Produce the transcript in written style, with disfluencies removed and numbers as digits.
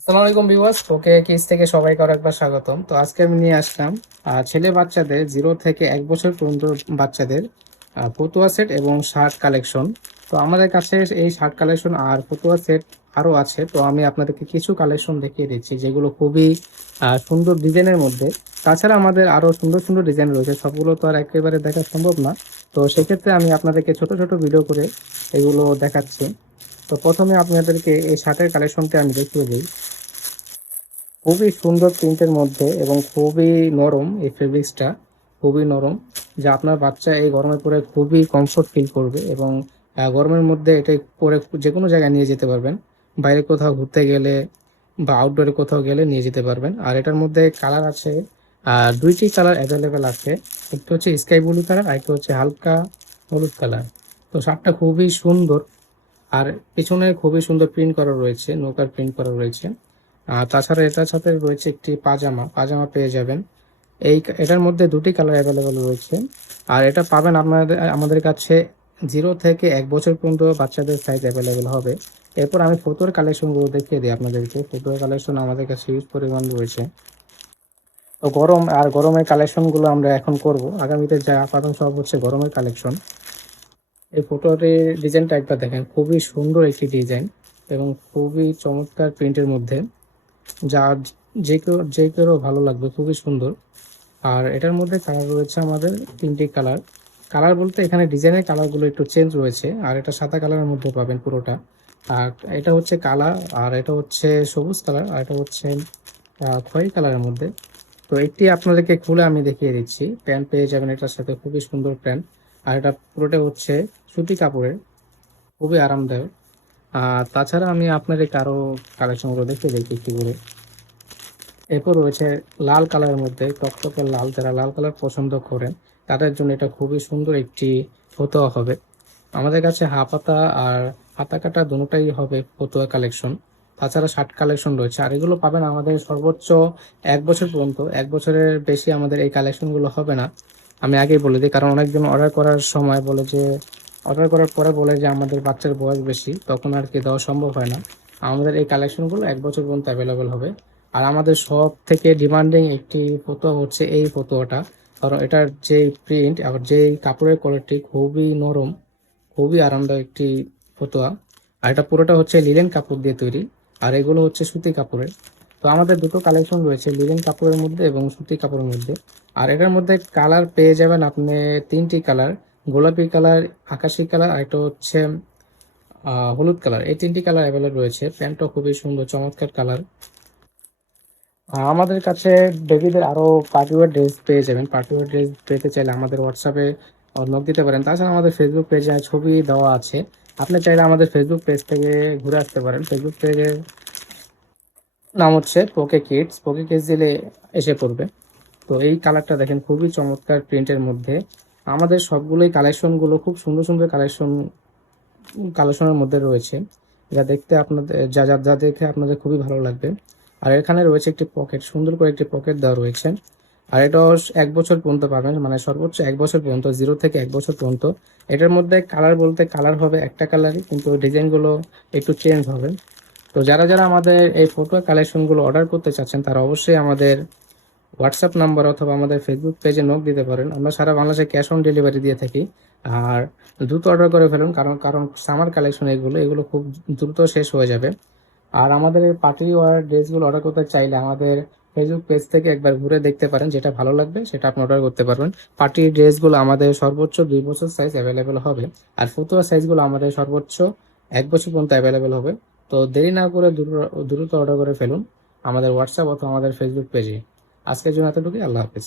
আসসালামু আলাইকুম ভিউয়ার্স, ওকে কিস থেকে সবাইকে আরেকবার স্বাগতম। তো আজকে আমি নিয়ে আসলাম ছেলে বাচ্চাদের 0 থেকে 1 বছর পর্যন্ত বাচ্চাদের ফতুয়া সেট এবং শার্ট কালেকশন। তো আমাদের কাছে এই শার্ট কালেকশন আর ফতুয়া সেট আরও আছে। তো আমি আপনাদেরকে কিছু কালেকশন দেখিয়ে দিচ্ছি যেগুলো খুবই সুন্দর ডিজাইনের মধ্যে। তাছাড়া আমাদের আরও সুন্দর সুন্দর ডিজাইন রয়েছে, সবগুলো তো আর একেবারে দেখা সম্ভব না। তো সেক্ষেত্রে আমি আপনাদেরকে ছোট ছোট ভিডিও করে এগুলো দেখাচ্ছি। তো প্রথমে আপনাদেরকে এই শার্টের কালেকশনটা আমি দেখিয়ে দিই। খুবই সুন্দর প্রিন্টের মধ্যে এবং খুবই নরম, এই ফেব্রিক্সটা খুবই নরম, যা আপনার বাচ্চা এই গরমে পরে খুবই কমফোর্ট ফিল করবে। এবং গরমের মধ্যে এটাই পরে যে কোনো জায়গায় নিয়ে যেতে পারবেন, বাইরে কোথাও ঘুরতে গেলে বা আউটডোরে কোথাও গেলে নিয়ে যেতে পারবেন। আর এটার মধ্যে কালার আছে, দুইটি কালার অ্যাভেলেবেল আছে। একটা হচ্ছে স্কাই ব্লু কালার, আর একটা হচ্ছে হালকা হলুদ কালার। তো শার্টটা খুবই সুন্দর, আর পিছনে খুবই সুন্দর প্রিন্ট করা রয়েছে, নৌকার প্রিন্ট করা রয়েছে। আর তাছাড়া এটার সাথে রয়েছে একটি পাজামা পাজামা পেয়ে যাবেন। এটার মধ্যে দুটি কালার অ্যাভেলেবেল রয়েছে। আর এটা পাবেন আমাদের কাছে 0 থেকে 1 বছর পর্যন্ত বাচ্চাদের সাইজ অ্যাভেলেবেল হবে। এরপর আমি ফটোর কালেকশনগুলো দেখিয়ে দিই আপনাদেরকে। ফটোর কালেকশন আমাদের কাছে হিউজ পরিমাণ রয়েছে। তো গরমের কালেকশনগুলো আমরা এখন করব। আগামীতে যা পাবেন সব হচ্ছে গরমের কালেকশন। এই ফটোতে ডিজাইনটা একবার দেখেন, খুবই সুন্দর একটি ডিজাইন এবং খুবই চমৎকার প্রিন্টের মধ্যে, যা যে কেউ ভালো লাগবে, খুবই সুন্দর। আর এটার মধ্যে কালার রয়েছে আমাদের তিনটি কালার। কালার বলতে এখানে ডিজাইনের কালারগুলো একটু চেঞ্জ রয়েছে। আর এটা সাদা কালারের মধ্যে পাবেন পুরোটা। আর এটা হচ্ছে কালার, আর এটা হচ্ছে সবুজ কালার, আর এটা হচ্ছে খয়েরি কালারের মধ্যে। তো একটি আপনাদেরকে খুলে আমি দেখিয়ে দিচ্ছি। প্যান্ট পেয়ে যাবেন এটার সাথে, খুবই সুন্দর প্যান্ট। আর এটা পুরোটা হচ্ছে সুতি কাপড়ের, খুবই আরামদায়ক। আর তাছাড়া আমি আপনাদেরকে আরও কালেকশনগুলো দেখিয়ে দিই একটু করে। এরপর রয়েছে লাল কালারের মধ্যে, টকটকে লাল, যারা লাল কালার পছন্দ করেন তাদের জন্য এটা খুবই সুন্দর একটি ফতোয়া হবে। আমাদের কাছে হাফ হাতা আর হাতা কাটা দুটোটাই হবে ফতুয়া কালেকশন। তাছাড়া শার্ট কালেকশন রয়েছে, আর এগুলো পাবেন আমাদের সর্বোচ্চ 1 বছর পর্যন্ত। 1 বছরের বেশি আমাদের এই কালেকশনগুলো হবে না। আমি আগেই বলে দিই, কারণ অনেকজন অর্ডার করার সময় বলে যে, অর্ডার করার পরে বলে যে আমাদের বাচ্চার বয়স বেশি, তখন আর কি দেওয়া সম্ভব হয় না। আমাদের এই কালেকশনগুলো 1 বছর পর্যন্ত অ্যাভেলেবেল হবে। আর আমাদের সব থেকে ডিমান্ডিং একটি ফতুয়া হচ্ছে এই ফতুয়াটা, কারণ এটার যেই প্রিন্ট আবার যেই কাপড়ের কোয়ালিটি খুবই নরম, খুবই আরামদায়ক একটি ফতুয়া। আর এটা পুরোটা হচ্ছে লিলেন কাপড় দিয়ে তৈরি, আর এগুলো হচ্ছে সুতি কাপড়ের। তো আমাদের দুটো কালেকশন রয়েছে, লিলেন কাপড়ের মধ্যে এবং সুতি কাপড়ের মধ্যে। আর এটার মধ্যে কালার পেয়ে যাবেন আপনি তিনটি কালার: গোলাপি কালার, আকাশি কালার, আর একটা হচ্ছে হলুদ কালার। এই তিনটি কালার অ্যাভেলেবল রয়েছে। প্যান্টটা খুবই সুন্দর, চমৎকার কালার। আমাদের কাছে বেবিদের আরও পার্টিওয়ার ড্রেস পেয়ে যাবেন। পার্টিওয়ার ড্রেস পেতে চাইলে আমাদের হোয়াটসঅ্যাপে নক দিতে পারেন। তাছাড়া আমাদের ফেসবুক পেজে ছবি দেওয়া আছে, আপনি চাইলে আমাদের ফেসবুক পেজ থেকে ঘুরে আসতে পারেন। ফেসবুক পেজের নাম হচ্ছে পোকে কিডস, পোকে কিডস দিলে এসে পড়বে। তো এই কালারটা দেখেন, খুবই চমৎকার প্রিন্টের মধ্যে। আমাদের সবগুলোই কালেকশনগুলো খুব সুন্দর সুন্দর কালেকশনের মধ্যে রয়েছে, যা দেখতে আপনাদের যা যা যা দেখে আপনাদের খুবই ভালো লাগবে। আর এখানে রয়েছে একটি পকেট, সুন্দর করে একটি পকেট দেওয়া রয়েছে। আর এটাও 1 বছর পর্যন্ত পাবেন, মানে সর্বোচ্চ 1 বছর পর্যন্ত, 0 থেকে 1 বছর পর্যন্ত। এটার মধ্যে কালার বলতে কালার হবে একটা কালারই, কিন্তু ডিজাইনগুলো একটু চেঞ্জ হবে। তো যারা যারা আমাদের এই ফটো কালেকশনগুলো অর্ডার করতে চাচ্ছেন, তারা অবশ্যই আমাদের হোয়াটসঅ্যাপ নাম্বার অথবা আমাদের ফেসবুক পেজে নক দিতে পারেন। আমরা সারা বাংলাদেশে ক্যাশ অন ডেলিভারি দিয়ে থাকি। আর দ্রুত অর্ডার করে ফেলুন, কারণ কারণ সামার কালেকশন এগুলো এগুলো খুব দ্রুত শেষ হয়ে যাবে। আর আমাদের এই পার্টি ওয়ার ড্রেসগুলো অর্ডার করতে চাইলে আমাদের ফেসবুক পেজ থেকে একবার ঘুরে দেখতে পারেন, যেটা ভালো লাগবে সেটা আপনি অর্ডার করতে পারবেন। পার্টি ড্রেসগুলো আমাদের সর্বোচ্চ 2 বছর সাইজ অ্যাভেলেবেল হবে। আর ফতুয়া সাইজগুলো আমাদের সর্বোচ্চ 1 বছর পর্যন্ত অ্যাভেলেবেল হবে। তো দেরি না করে দ্রুত দ্রুত অর্ডার করে ফেলুন আমাদের হোয়াটসঅ্যাপ অথবা আমাদের ফেসবুক পেজে। আজকের জন্য এতটুকুই, আল্লাহ হাফিজ।